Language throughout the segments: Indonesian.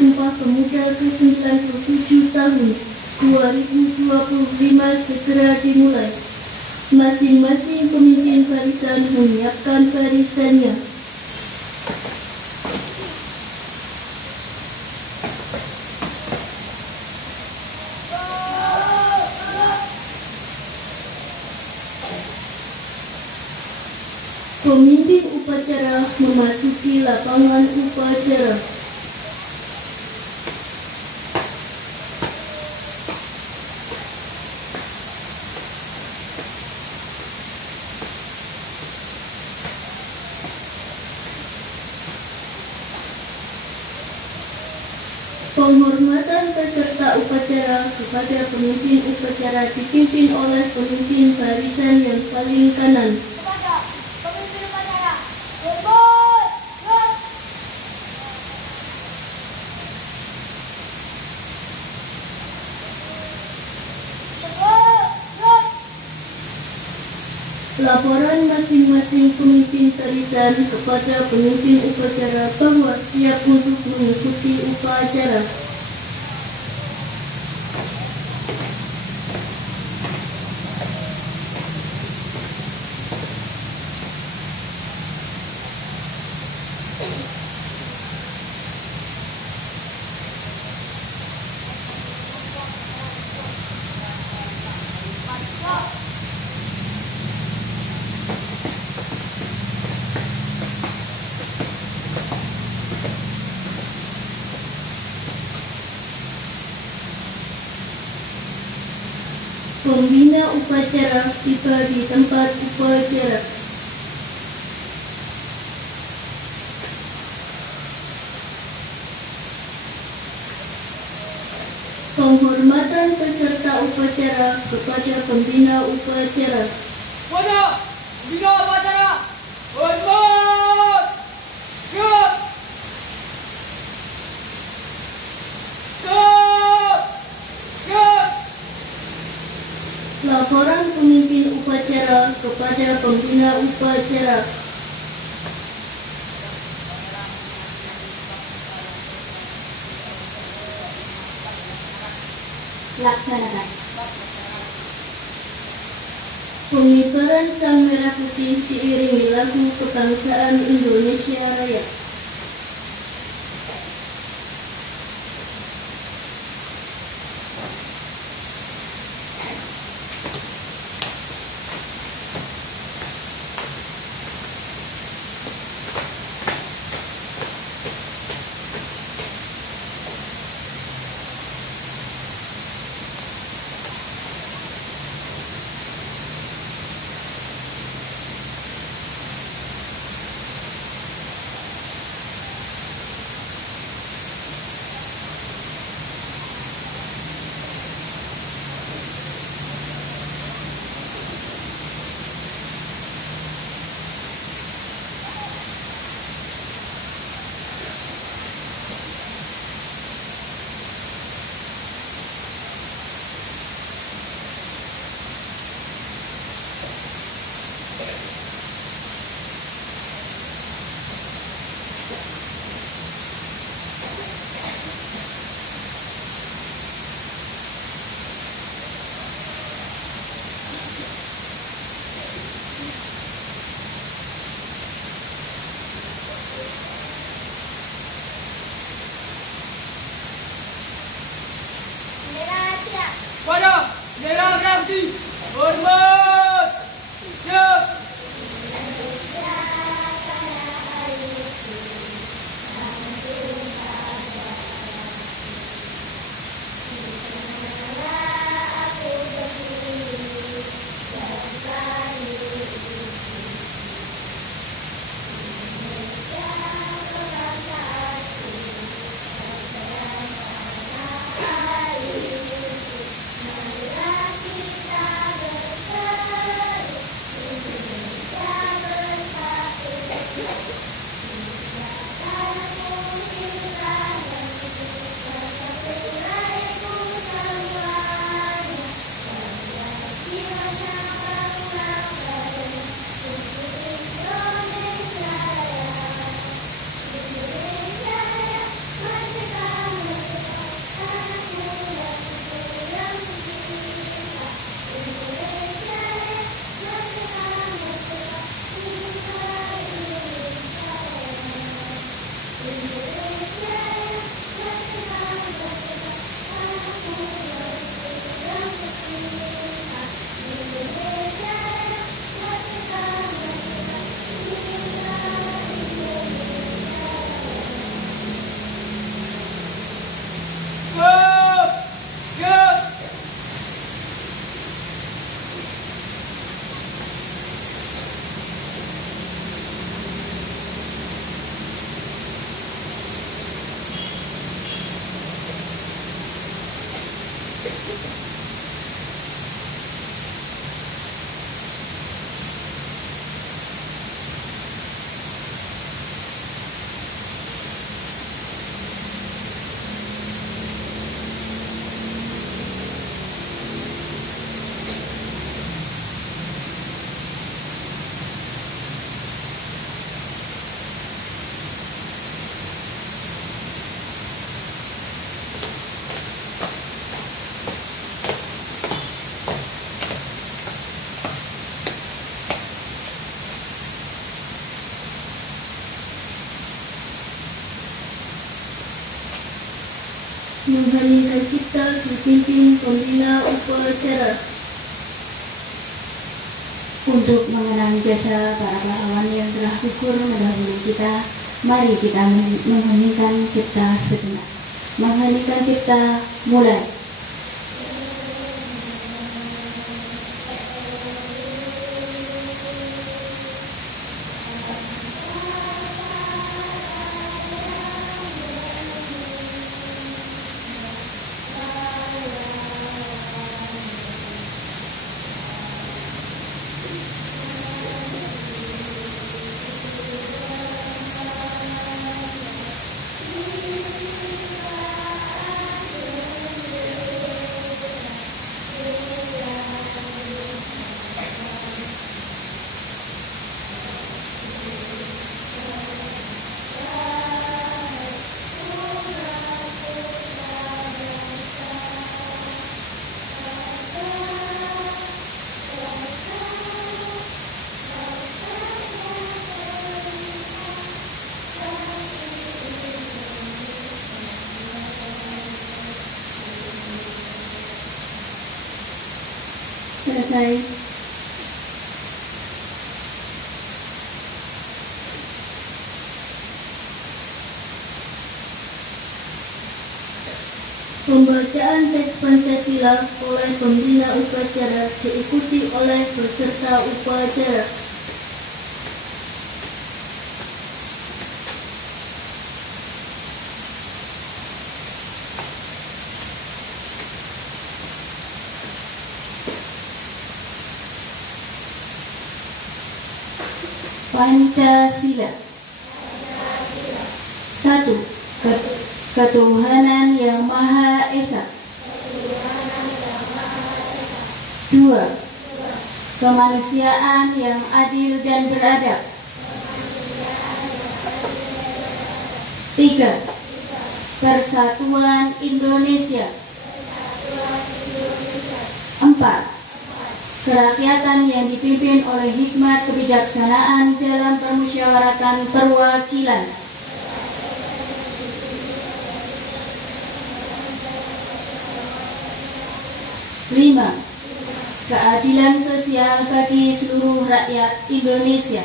Sumpah Pemuda ke-97 tahun 2025 segera dimulai. Masing-masing pemimpin barisan menyiapkan barisannya. Pemimpin upacara memasuki lapangan upacara. Penghormatan peserta upacara kepada pemimpin upacara dipimpin oleh pemimpin barisan yang paling kanan. Pemimpin upacara, berbot, Laporan masing-masing pemimpin barisan kepada pemimpin upacara bahwa siap untuk mengikuti upacara. Pembina upacara tiba di tempat upacara. Penghormatan peserta upacara kepada pembina upacara. Pada pembina upacara, hormat, siap, siap, siap. Laporan pemimpin upacara kepada pembina upacara. Laksanakan. Pengibaran Sang Merah Putih diiringi lagu kebangsaan Indonesia Raya. Pada bendera merah putih, hormat, siap. Mengheningkan cipta dipimpin pembina upacara. Untuk mengenang jasa para pahlawan yang telah gugur mendahului kita, mari kita mengheningkan cipta sejenak. Mengheningkan cipta, mulai. Selesai. Pembacaan teks Pancasila oleh pembina upacara diikuti oleh peserta upacara. Pancasila. 1. Ketuhanan yang Maha Esa. 2. Kemanusiaan yang adil dan beradab. 3. Persatuan Indonesia. 4. Kerakyatan yang dipimpin oleh hikmat kebijaksanaan dalam permusyawaratan perwakilan. 5. Keadilan sosial bagi seluruh rakyat Indonesia.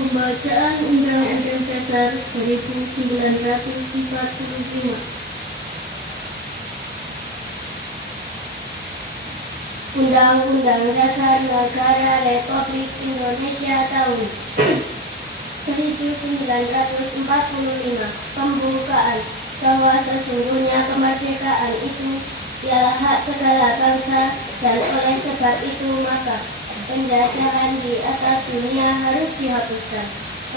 Pembacaan Undang-Undang Dasar 1945. Undang-Undang Dasar Negara Republik Indonesia tahun 1945. Pembukaan bahwa sesungguhnya kemerdekaan itu ialah hak segala bangsa, dan oleh sebab itu maka penjajahan di atas dunia harus dihapuskan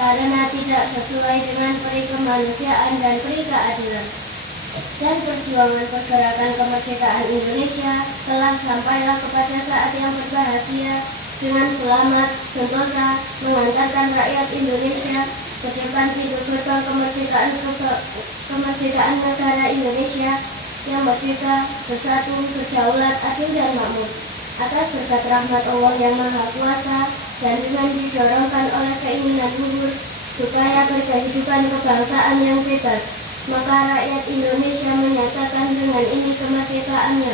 karena tidak sesuai dengan peri kemanusiaan dan peri keadilan. Dan perjuangan pergerakan kemerdekaan Indonesia telah sampailah kepada saat yang berbahagia dengan selamat sentosa mengantarkan rakyat Indonesia ke depan pintu gerbang kemerdekaan negara Indonesia yang merdeka, bersatu, berdaulat, adil dan makmur. Atas berkat rahmat Allah yang Maha Kuasa dan dengan didorongkan oleh keinginan luhur supaya berkehidupan kebangsaan yang bebas, maka rakyat Indonesia menyatakan dengan ini kemerdekaannya.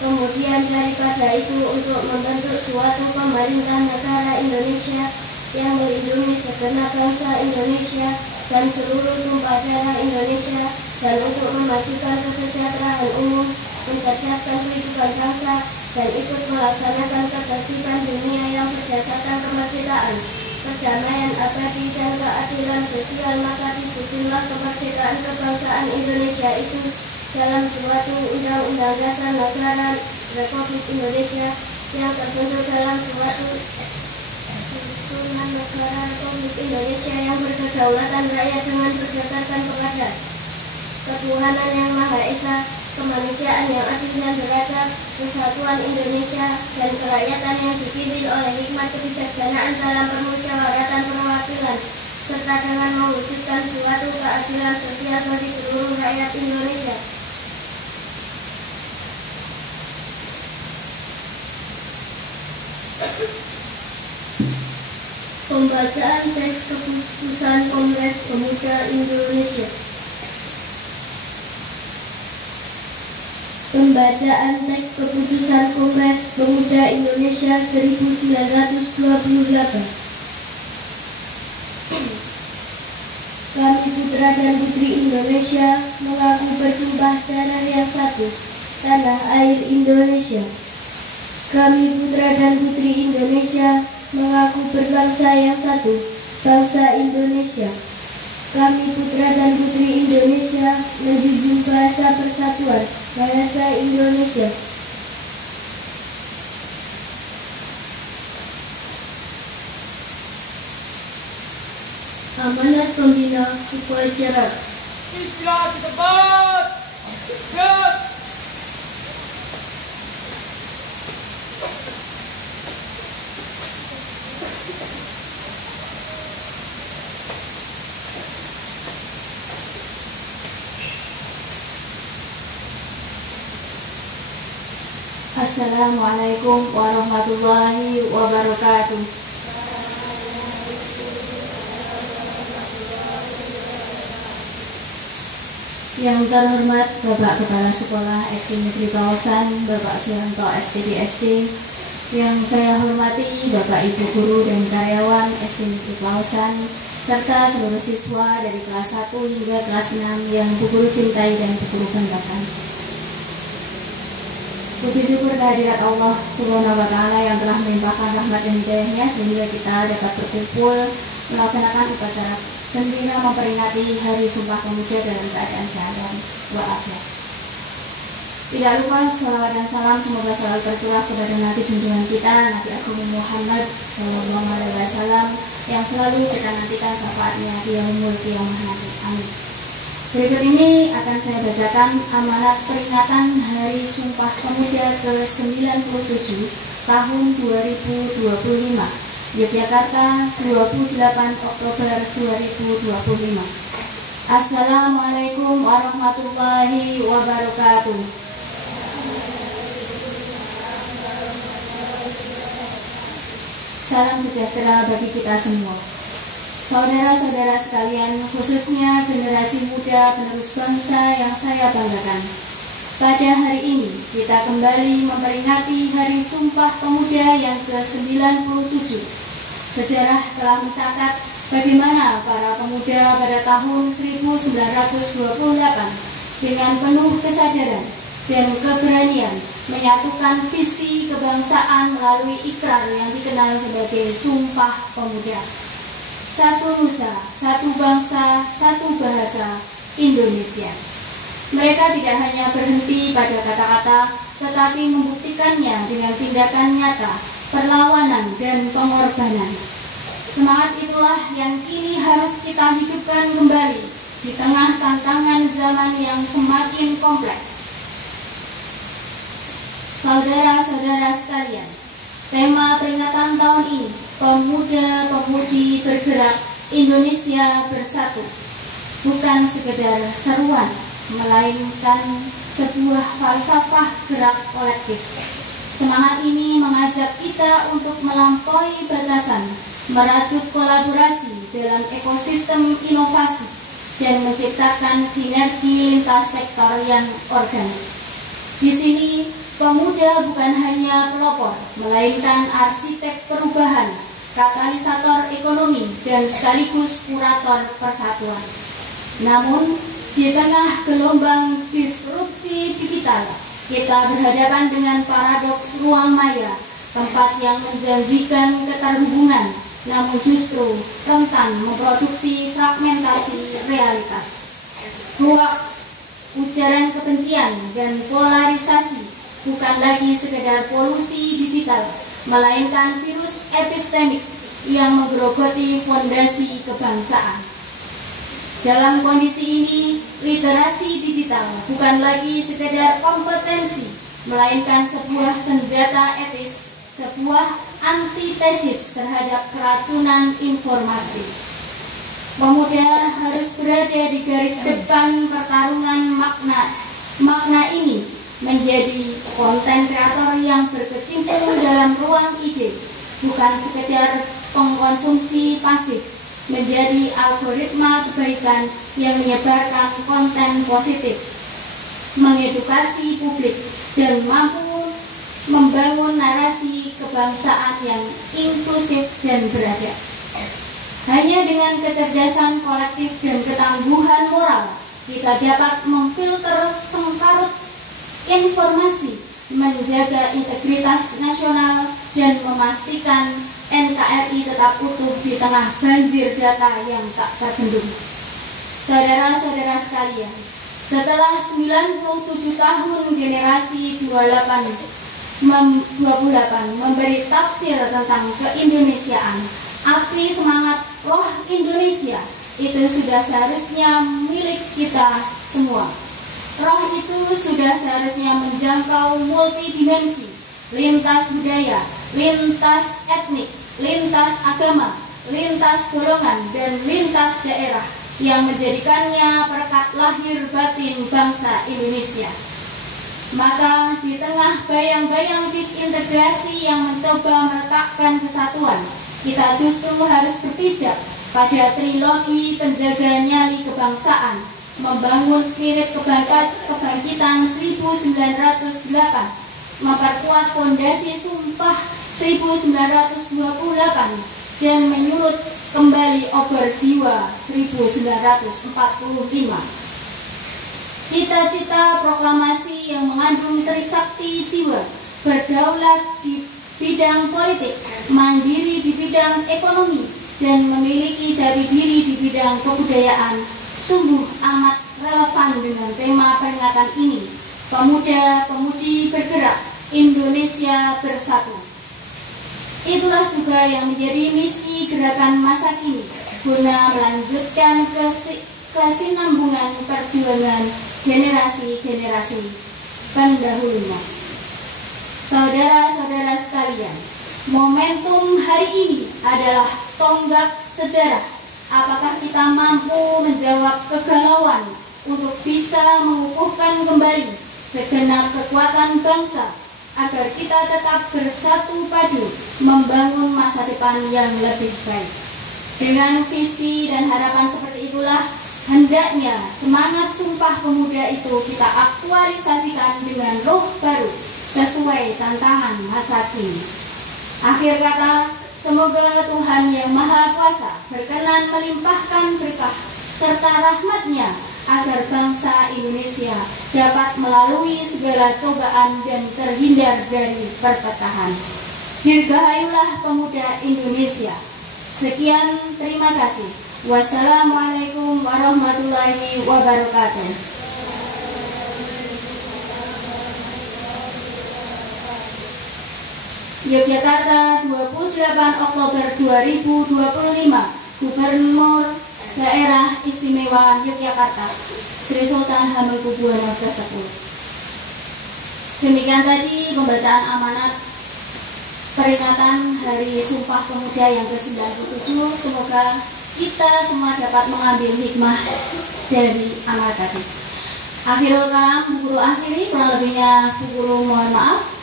Kemudian daripada itu untuk membentuk suatu pemerintah negara Indonesia yang melindungi segenap bangsa Indonesia dan seluruh tumpah darah Indonesia, dan untuk memajukan kesejahteraan umum, mencerdaskan kehidupan bangsa, dan ikut melaksanakan ketertiban dunia yang berdasarkan kemerdekaan, perdamaian abadi, dan keadilan sosial. Maka disusunlah kemerdekaan kebangsaan Indonesia itu dalam suatu undang-undang dasar negara Republik Indonesia yang terbentuk dalam suatu susunan negara Republik Indonesia yang berkedaulatan rakyat dengan berdasarkan kepada ketuhanan yang Maha Esa, kemanusiaan yang adil dan beradab, kesatuan Indonesia, dan kerakyatan yang dipimpin oleh hikmat kebijaksanaan dalam permusyawaratan perwakilan, serta dengan mewujudkan suatu keadilan sosial bagi seluruh rakyat Indonesia. Pembacaan teks keputusan Kongres Pemuda Indonesia. Pembacaan teks keputusan Kongres Pemuda Indonesia 1928. Kami putra dan putri Indonesia mengaku bertumpah darah yang satu, tanah air Indonesia. Kami putra dan putri Indonesia mengaku berbangsa yang satu, bangsa Indonesia. Kami putra dan putri Indonesia menjunjung bahasa persatuan, bahasa Indonesia. Amanat Pembina Upacara. Istirahat di tempat. Siap. Assalamualaikum warahmatullahi wabarakatuh. Yang terhormat Bapak Kepala Sekolah SD Negeri Pausan, Bapak Suyanto SPD SD. Yang saya hormati Bapak Ibu Guru dan karyawan SD Negeri Pausan, serta seluruh siswa dari kelas 1 hingga kelas 6 yang Bu Guru cintai dan Bu Guru banggakan. Puji syukur kehadirat Allah Subhanahu wa Ta'ala yang telah melimpahkan rahmat dan hidayahnya sehingga kita dapat berkumpul melaksanakan upacara gembira memperingati Hari Sumpah Pemuda dalam keadaan sehat walafiat. Tidak lupa salawat dan salam semoga selalu tercurah kepada Nabi junjungan kita, Nabi Agung Muhammad Sallallahu Alaihi Wasallam, yang selalu kita nantikan syafaatnya di yaumul qiyamah nanti. Amin. Berikut ini akan saya bacakan amanat peringatan Hari Sumpah Pemuda ke-97 tahun 2025, Yogyakarta, 28 Oktober 2025. Assalamualaikum warahmatullahi wabarakatuh. Salam sejahtera bagi kita semua. Saudara-saudara sekalian, khususnya generasi muda penerus bangsa yang saya banggakan. Pada hari ini, kita kembali memperingati Hari Sumpah Pemuda yang ke-97. Sejarah telah mencatat bagaimana para pemuda pada tahun 1928 dengan penuh kesadaran dan keberanian menyatukan visi kebangsaan melalui ikrar yang dikenal sebagai Sumpah Pemuda. Satu nusa, satu bangsa, satu bahasa, Indonesia. Mereka tidak hanya berhenti pada kata-kata, tetapi membuktikannya dengan tindakan nyata, perlawanan, dan pengorbanan. Semangat itulah yang kini harus kita hidupkan kembali di tengah tantangan zaman yang semakin kompleks. Saudara-saudara sekalian, tema peringatan tahun ini, Pemuda-Pemudi Bergerak Indonesia Bersatu, bukan sekedar seruan, melainkan sebuah falsafah gerak kolektif. Semangat ini mengajak kita untuk melampaui batasan, merajut kolaborasi dalam ekosistem inovasi, dan menciptakan sinergi lintas sektor yang organik. Di sini, pemuda bukan hanya pelopor, melainkan arsitek perubahan, katalisator ekonomi, dan sekaligus kurator persatuan. Namun, di tengah gelombang disrupsi digital, kita berhadapan dengan paradoks ruang maya, tempat yang menjanjikan keterhubungan, namun justru rentan memproduksi fragmentasi realitas. Hoax, ujaran kebencian, dan polarisasi bukan lagi sekedar polusi digital, melainkan virus epistemik yang menggerogoti fondasi kebangsaan. Dalam kondisi ini, literasi digital bukan lagi sekedar kompetensi, melainkan sebuah senjata etis, sebuah antitesis terhadap keracunan informasi. Pemuda harus berada di garis depan pertarungan makna ini, menjadi konten kreator yang berkecimpung dalam ruang ide, bukan sekedar pengkonsumsi pasif, menjadi algoritma kebaikan yang menyebarkan konten positif, mengedukasi publik, dan mampu membangun narasi kebangsaan yang inklusif dan beradab. Hanya dengan kecerdasan kolektif dan ketangguhan moral, kita dapat memfilter sengkarut informasi, menjaga integritas nasional, dan memastikan NKRI tetap utuh di tengah banjir data yang tak terbendung. Saudara-saudara sekalian, setelah 97 tahun generasi 28 memberi tafsir tentang keindonesiaan, api semangat roh Indonesia itu sudah seharusnya milik kita semua. Roh itu sudah seharusnya menjangkau multidimensi, lintas budaya, lintas etnik, lintas agama, lintas golongan, dan lintas daerah yang menjadikannya perekat lahir batin bangsa Indonesia. Maka di tengah bayang-bayang disintegrasi yang mencoba meretakkan kesatuan, kita justru harus berpijak pada trilogi penjaga nyali kebangsaan, membangun spirit kebangkitan 1908, memperkuat fondasi Sumpah 1928, dan menyulut kembali obor jiwa 1945. Cita-cita proklamasi yang mengandung trisakti jiwa, berdaulat di bidang politik, mandiri di bidang ekonomi, dan memiliki jati diri di bidang kebudayaan, sungguh amat relevan dengan tema peringatan ini. Pemuda-pemudi bergerak, Indonesia bersatu. Itulah juga yang menjadi misi gerakan masa kini, guna melanjutkan kesinambungan perjuangan generasi-generasi pendahulunya. Saudara-saudara sekalian, momentum hari ini adalah tonggak sejarah. Apakah kita mampu menjawab kegalauan untuk bisa mengukuhkan kembali segenap kekuatan bangsa agar kita tetap bersatu padu membangun masa depan yang lebih baik. Dengan visi dan harapan seperti itulah hendaknya semangat Sumpah Pemuda itu kita aktualisasikan dengan roh baru sesuai tantangan masa kini. Akhir kata, semoga Tuhan Yang Maha Kuasa berkenan melimpahkan berkah serta rahmat-Nya agar bangsa Indonesia dapat melalui segala cobaan dan terhindar dari perpecahan. Dirgahayulah pemuda Indonesia. Sekian, terima kasih. Wassalamualaikum warahmatullahi wabarakatuh. Yogyakarta, 28 Oktober 2025. Gubernur Daerah Istimewa Yogyakarta, Sri Sultan Hamengkubuwono ke-10. Demikian tadi pembacaan amanat peringatan Hari Sumpah Pemuda yang ke-97. Semoga kita semua dapat mengambil hikmah dari amanat tadi. Akhirul kalam, Bu Guru akhiri, kurang lebihnya Bu Guru mohon maaf.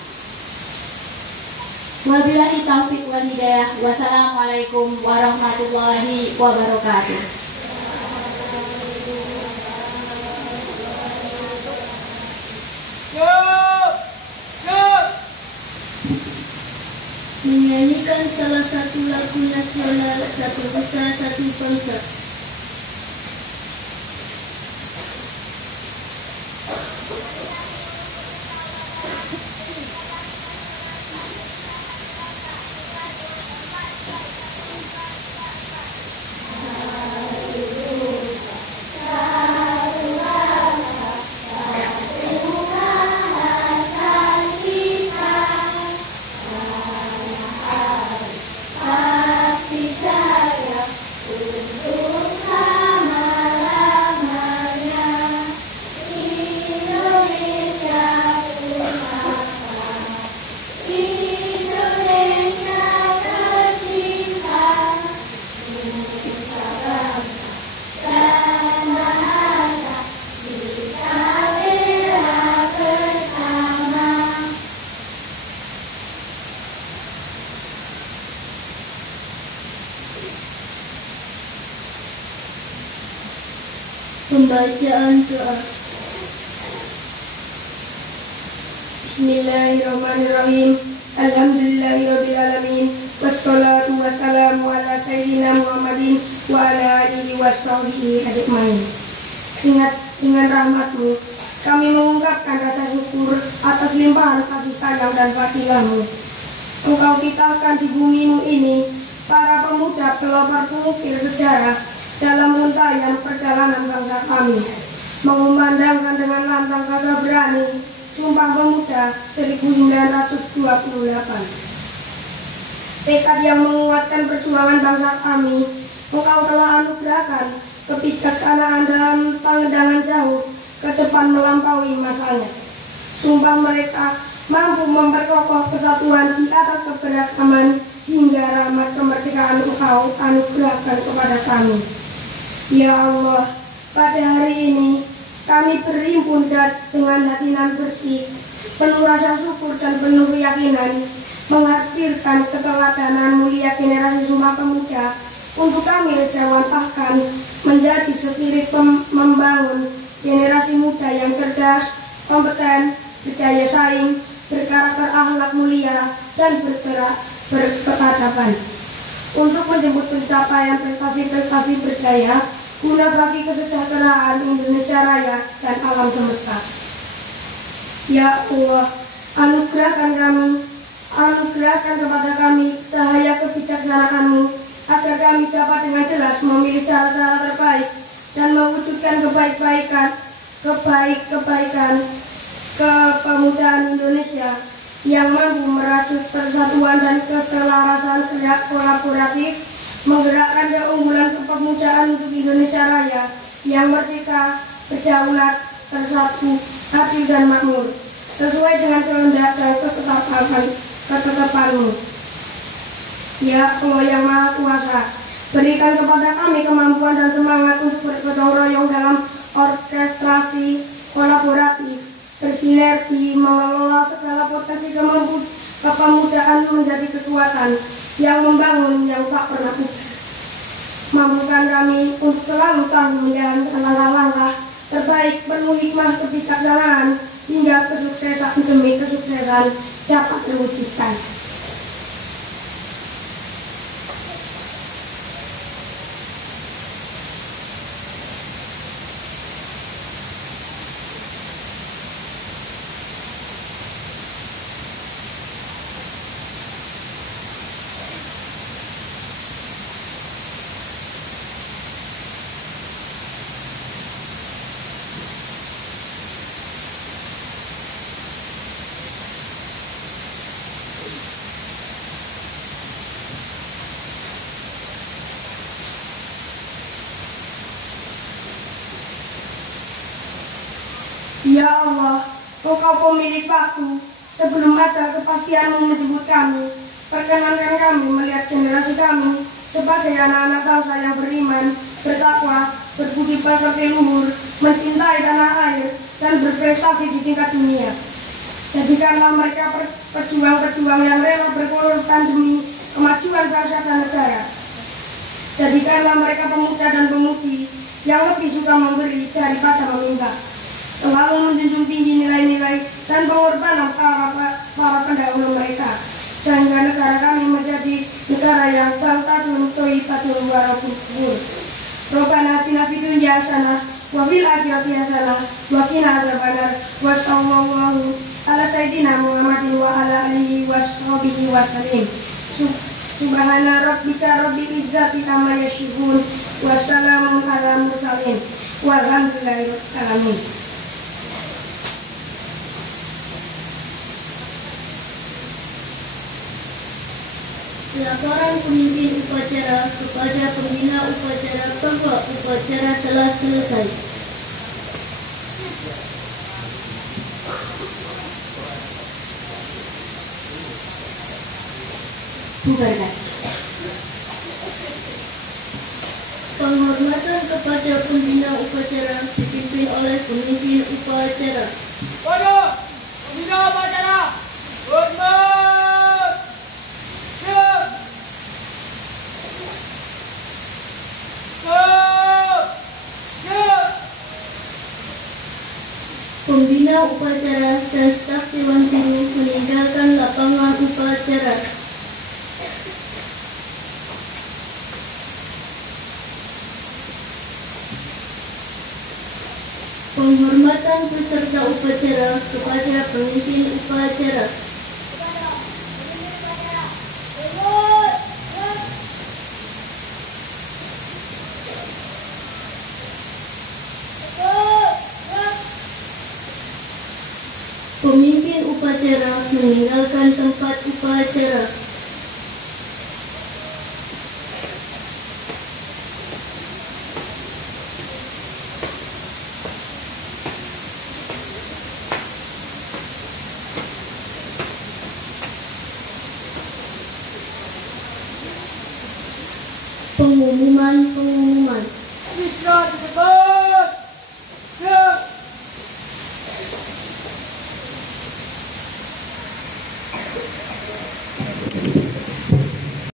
Wabillahi taufiq wal hidayah. Wassalamualaikum warahmatullahi wabarakatuh. menyanyikan salah satu lagu nasional Satu Nusa Satu Bangsa. Pembacaan doa. Bismillahirrahmanirrahim. Alhamdulillahirrabbilalamin. Wassalatu wassalamu ala sayyidina Muhammadin wa ala alihi washabihi ajmain. Dengan rahmat-Mu, kami mengungkapkan rasa syukur atas limpahan kasih sayang dan fadilah-Mu. Engkau titahkan di bumi-Mu ini para pemuda pelopor pengukir sejarah dalam untayan perjalanan bangsa kami, mengumandangkan dengan lantang gagah berani Sumpah Pemuda 1928. Tekad yang menguatkan perjuangan bangsa kami, Engkau telah anugerahkan kebijaksanaan dalam pandangan jauh ke depan melampaui masanya. Sumpah mereka mampu memperkokoh persatuan di atas keberagaman hingga rahmat kemerdekaan Engkau anugerahkan kepada kami. Ya Allah, pada hari ini kami berhimpun dengan hati nan bersih, penuh rasa syukur dan penuh keyakinan, menghadirkan keteladanan mulia generasi Sumpah Pemuda untuk kami rejawantahkan menjadi spirit membangun generasi muda yang cerdas, kompeten, berdaya saing, berkarakter akhlak mulia, dan berkeadaban. Untuk menjemput pencapaian prestasi-prestasi berdaya guna bagi kesejahteraan Indonesia Raya dan alam semesta. Ya Allah, anugerahkan kepada kami cahaya kebijaksanaan-Mu agar kami dapat dengan jelas memilih cara-cara terbaik dan mewujudkan kebaikan kepemudaan Indonesia yang mampu merajut persatuan dan keselarasan gerak kolaboratif, menggerakkan keunggulan kepemudaan untuk Indonesia Raya yang merdeka, berdaulat, bersatu, adil dan makmur, sesuai dengan kehendak dan ketetapan-Mu. Ya Allah yang Maha Kuasa, berikan kepada kami kemampuan dan semangat untuk bergotong royong dalam orkestrasi kolaboratif, bersinergi, mengelola segala potensi kepemudaan menjadi kekuatan yang membangun yang tak pernah pudar. Mampukan kami untuk selalu tangguh menjalankan langkah-langkah terbaik penuh hikmah kebijaksanaan hingga kesuksesan demi kesuksesan dapat terwujudkan. Ya Allah, Engkau pemilik waktu, sebelum ajal kepastian-Mu menjemput kami, perkenankan kami melihat generasi kami sebagai anak-anak bangsa yang beriman, bertakwa, berbudi pekerti luhur, mencintai tanah air, dan berprestasi di tingkat dunia. Jadikanlah mereka pejuang-pejuang yang rela berkorban demi kemajuan bangsa dan negara. Jadikanlah mereka pemuda dan pemudi yang lebih suka memberi daripada meminta, selalu menjunjung tinggi nilai-nilai dan pengorbanan para pendahulu mereka, sehingga negara kami menjadi negara yang baltadun thayyibatun wa rabbul ghafur. Rabbana atina fid dunya hasanah wa fil akhirati hasanah wa qina adzabannar. Wa sallallahu ala sayyidina Muhammadin wa ala alihi washabihi wasallim. Subhana rabbika rabbil izzati amma yasifun wa salamun ala mursalin walhamdulillahi rabbil alamin. Laporan pemimpin upacara kepada pembina upacara bahwa upacara telah selesai. Bubarkan. Penghormatan kepada pembina upacara dipimpin oleh pemimpin upacara. Pada pembina upacara, hormat. Siap. Siap. Siap. Pembina upacara dan staf Dewan Guru meninggalkan lapangan upacara. Penghormatan peserta upacara kepada pemimpin upacara. Pemimpin upacara meninggalkan tempat upacara. Pengumuman. Istirahat di depan.